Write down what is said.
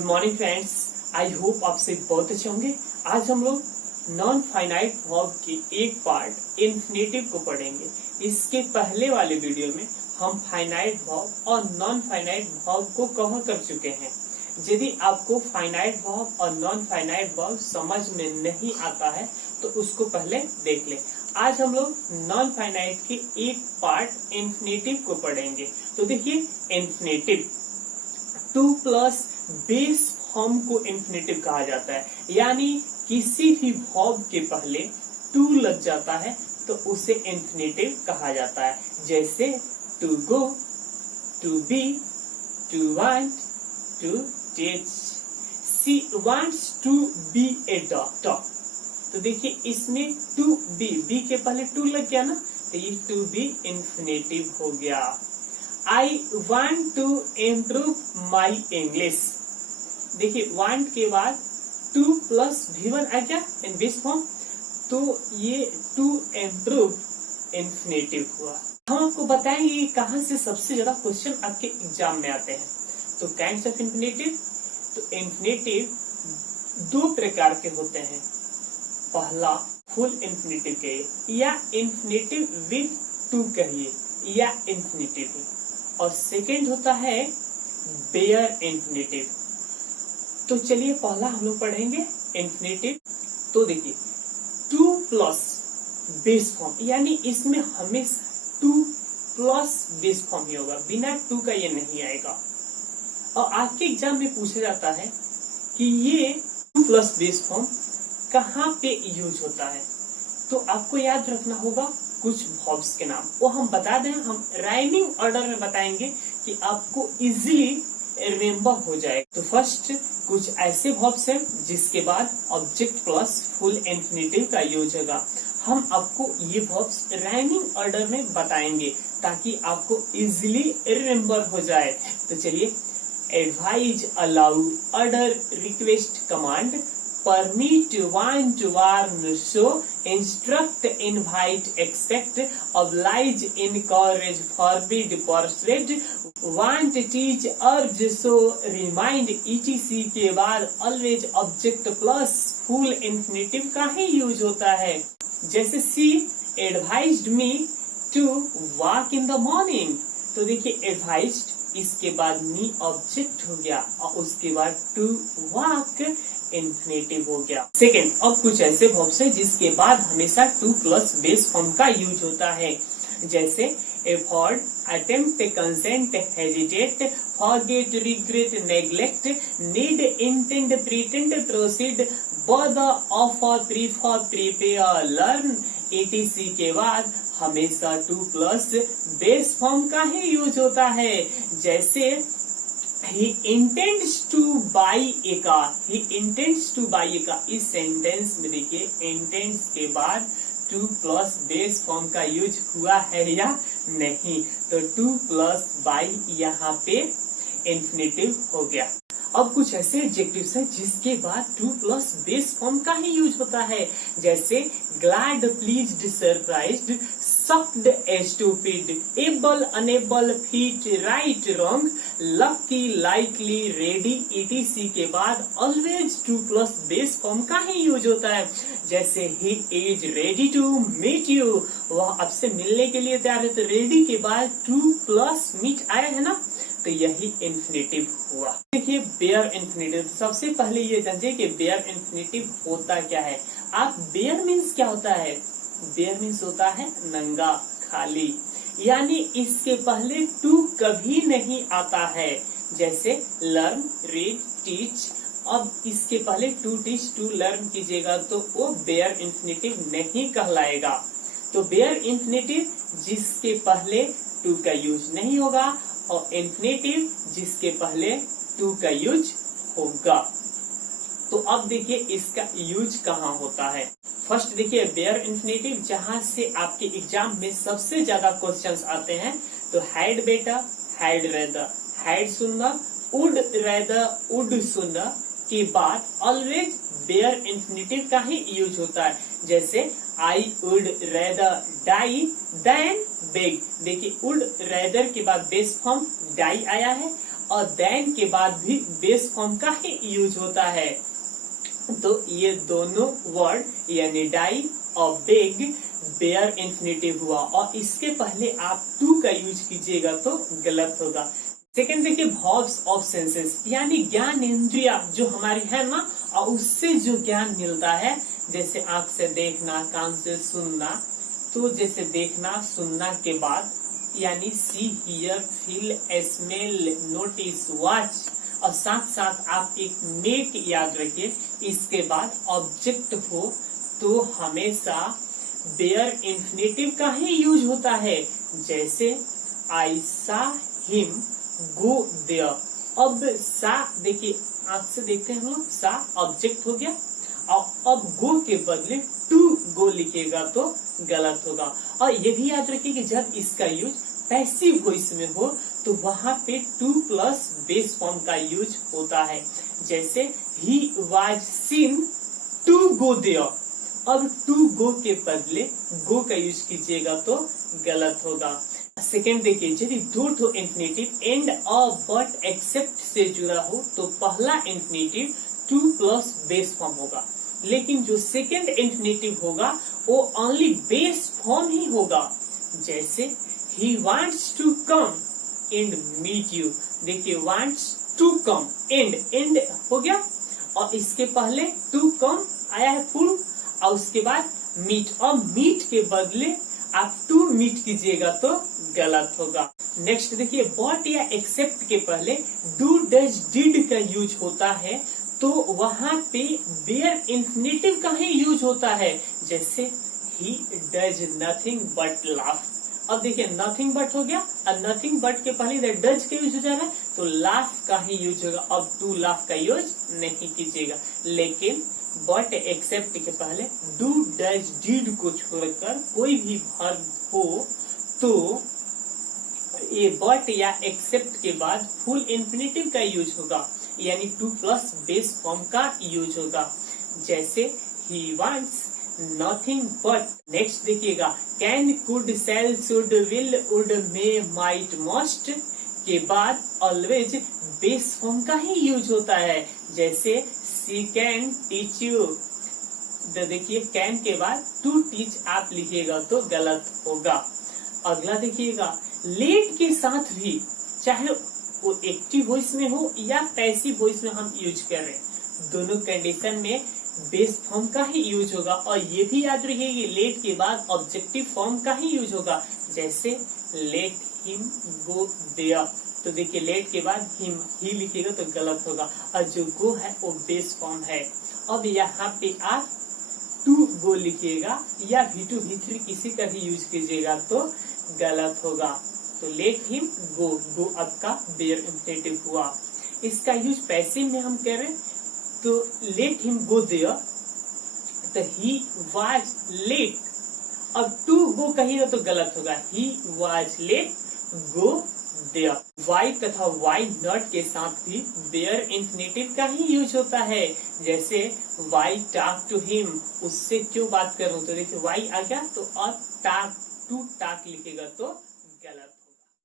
Good morning friends, I hope आप सब बहुत अच्छे होंगे। आज हम लोग नॉन फाइनाइट वर्ब के एक पार्ट इन्फिनेटिव को पढ़ेंगे। इसके पहले वाले वीडियो में हम फाइनाइट वर्ब और नॉन फाइनाइट वर्ब को कवर कर चुके हैं। यदि आपको फाइनाइट वर्ब और नॉन फाइनाइट वर्ब समझ में नहीं आता है तो उसको पहले देख ले। आज हम लोग नॉन फाइनाइट के एक पार्ट इन्फिनेटिव को पढ़ेंगे। तो देखिए, infinitive to plus base form को इन्फिनेटिव कहा जाता है, यानी किसी भी वर्ब के पहले टू लग जाता है तो उसे इन्फिनेटिव कहा जाता है। जैसे to go, to be, to want, to teach, she wants to be a doctor. तो देखिए, इसमें टू बी के पहले टू लग गया ना, तो ये टू बी इन्फिनेटिव हो गया। I want to improve my English। देखिए, want के बाद टू प्लस V1 आ गया इन बेस फॉर्म, तो ये टू इम्प्रूव इन्फिनेटिव हुआ। हम आपको बताएंगे कहाँ से सबसे ज्यादा क्वेश्चन आपके एग्जाम में आते हैं। तो काइंड्स ऑफ इन्फिनेटिव, तो इन्फिनेटिव दो प्रकार के होते हैं। पहला फुल इन्फिनेटिव कहिए या इन्फिनेटिव विद टू कहिए या इन्फिनेटिव, और सेकेंड होता है बेयर इन्फिनेटिव। तो चलिए पहला हम लोग पढ़ेंगे इन्फिनेटिव। तो देखिए, टू प्लस बेस फॉर्म, यानी इसमें हमेशा टू प्लस बेस फॉर्म ही होगा, बिना टू का ये नहीं आएगा। और आपके एग्जाम में पूछा जाता है कि ये टू प्लस बेस फॉर्म कहाँ पे यूज होता है। तो आपको याद रखना होगा कुछ वर्ब्स के नाम, वो हम बता दें, हम राइमिंग ऑर्डर में बताएंगे कि आपको इजीली रिमेम्बर हो जाए। तो फर्स्ट कुछ ऐसे वर्ब्स हैं जिसके बाद ऑब्जेक्ट प्लस फुल इन्फिनेटिव का यूज होगा। हम आपको ये वर्ब्स राइमिंग ऑर्डर में बताएंगे ताकि आपको इजीली रिमेम्बर हो जाए। तो चलिए, advise, allow, order, request, command, permit, want, warn, show, instruct, invite, expect, oblige, encourage, forbid, persuade, want, teach, urge, show, remind, etc के बाद always object plus full infinitive का ही यूज होता है। जैसे she advised me to walk in the morning। तो देखिए, advised इसके बाद me ऑब्जेक्ट हो गया और उसके बाद to walk इन्फिनेटिव हो गया। सेकेंड, अब कुछ ऐसे वर्ब्स हैं जिसके बाद हमेशा टू प्लस बेस फॉर्म का यूज होता है। जैसे effort, attempt, consent, hesitate, forget, regret, neglect, need, intend, pretend, proceed, bother, offer, prefer, prepare, learn, etc के बाद हमेशा टू प्लस बेस फॉर्म का ही यूज होता है। जैसे He intends to buy a car। He intends to buy a car। इस sentence में देखिए, intends के बाद टू प्लस बेस फॉर्म का यूज हुआ है या नहीं। तो टू प्लस बाई यहाँ पे इन्फिनेटिव हो गया। अब कुछ ऐसे एडजेक्टिव्स हैं जिसके बाद टू प्लस बेस फॉर्म का ही यूज होता है। जैसे glad, pleased, surprised, shocked, stupid, able, unable, fit, right, wrong, lucky, likely, ready, etc के बाद always to plus base form का ही यूज होता है। जैसे he is ready to meet you, वह आपसे मिलने के लिए तैयार है। तो रेडी के बाद टू प्लस मीट आया है ना, तो यही इन्फिनेटिव हुआ। देखिए, बेयर इन्फिनेटिव, सबसे पहले ये जानिए कि बेयर इन्फिनेटिव होता क्या है। आप बेयर मीन्स क्या होता है? बेयर मीन्स होता है नंगा, खाली, यानी इसके पहले टू कभी नहीं आता है। जैसे लर्न, रीड, टीच, अब इसके पहले टू टीच, टू लर्न कीजिएगा तो वो बेयर इन्फिनेटिव नहीं कहलाएगा। तो बेयर इन्फिनेटिव जिसके पहले टू का यूज नहीं होगा और इन्फिनेटिव जिसके पहले टू का यूज होगा। तो अब देखिए इसका यूज कहाँ होता है। फर्स्ट देखिए, बेयर इन्फिनेटिव जहां से आपके एग्जाम में सबसे ज्यादा क्वेश्चंस आते हैं। तो had better, had rather, had सुनर, वुड रेदर, वुड सुनर के बाद ऑलवेज बेयर इन्फिनेटिव का ही यूज होता है। जैसे I would rather die than beg. देखिए, वुड रेदर के बाद बेस फॉर्म डाई आया है और देन के बाद भी बेस फॉर्म का ही यूज होता है। तो ये दोनों वर्ड यानी डाई और बेग बेयर इंफिनिटिव हुआ, और इसके पहले आप टू का यूज कीजिएगा तो गलत होगा। सेकेंड देखिए वर्ब्स ऑफ सेंसेस, यानी ज्ञान इंद्रिया जो हमारी है ना, और उससे जो ज्ञान मिलता है, जैसे आंख से देखना, कान से सुनना। तो जैसे देखना सुनना के बाद यानी see, hear, feel, smell, notice, watch, और साथ साथ आप एक मेक याद रखिए। इसके बाद ऑब्जेक्ट हो तो हमेशा बेयर इंफिनिटिव का ही यूज होता है। जैसे आई सा हिम गो देयर। अब सा देखिए आंख से देखते हैं हम लोग, सा ऑब्जेक्ट हो गया, और अब गो के बदले टू गो लिखेगा तो गलत होगा। और ये भी याद रखिए कि जब इसका यूज पैसिव वॉइस में हो तो वहां पे टू प्लस बेस फॉर्म का यूज होता है। जैसे he was seen to go there. अब टू गो के बदले गो का यूज कीजिएगा तो गलत होगा। सेकेंड देखिए, यदि दो ठो infinitive and a but except से जुड़ा हो तो पहला infinitive to plus base form होगा, लेकिन जो सेकेंड इंफिनिटिव होगा वो ओनली बेस फॉर्म ही होगा। जैसे he wants to come and meet you। देखिए wants to come end हो गया, और इसके पहले to come आया है फुल, और उसके बाद meet, और meet के बदले आप to meet कीजिएगा तो गलत होगा। नेक्स्ट देखिए but या except के पहले do does did का यूज होता है, तो वहां पे बेयर इंफिनिटिव का ही यूज होता है। जैसे he does nothing but laugh। अब देखिए नथिंग बट हो गया, और नथिंग बट के पहले डज का यूज हो जा रहा है तो लाफ का ही यूज होगा। अब टू लाफ का यूज नहीं कीजिएगा, लेकिन बट एक्सेप्ट के पहले डू डज डिड को छोड़कर कोई भी वर्ब हो तो ये बट या एक्सेप्ट के बाद फुल इंफिनिटिव का यूज होगा, यानी टू प्लस बेस फॉर्म का यूज होगा। जैसे ही वांट्स नथिंग बट। नेक्स्ट देखिएगा can, could, shall, should, will, would, may, might, must के बाद ऑलवेज बेस फॉर्म का ही यूज होता है। जैसे शी कैन टीच यू। तो देखिए कैन के बाद टू टीच आप लिखिएगा तो गलत होगा। अगला देखिएगा लेट के साथ भी, चाहे वो एक्टिव वॉइस में हो या पैसिव वॉइस में हम यूज कर रहे हैं, दोनों कंडीशन में बेस फॉर्म का ही यूज होगा। और ये भी याद रखिए कि लेट के बाद ऑब्जेक्टिव फॉर्म का ही यूज होगा। जैसे लेट हिम गो देयर। तो देखिए लेट के बाद हिम ही लिखिएगा तो गलत होगा, और जो गो है वो बेस फॉर्म है। अब यहाँ पे आप टू गो लिखिएगा या V2 V3 किसी का भी यूज कीजिएगा तो गलत होगा। तो लेट हिम गो, गो आपका बेयर इंफिनिटिव हुआ। इसका यूज पैसिव में हम कह रहे हैं, तो लेट हिम गो देयर, तो ही वाज लेट। अब टू गो कहिएगा तो गलत होगा, he was late go there. Why तथा वाई नॉट के साथ भी बेयर इंफिनिटिव का ही यूज होता है। जैसे वाई टॉक टू हिम, उससे क्यों बात कर रहा हूं, तो देखिए वाई आ गया तो और टॉक टू टॉक लिखेगा तो गलत।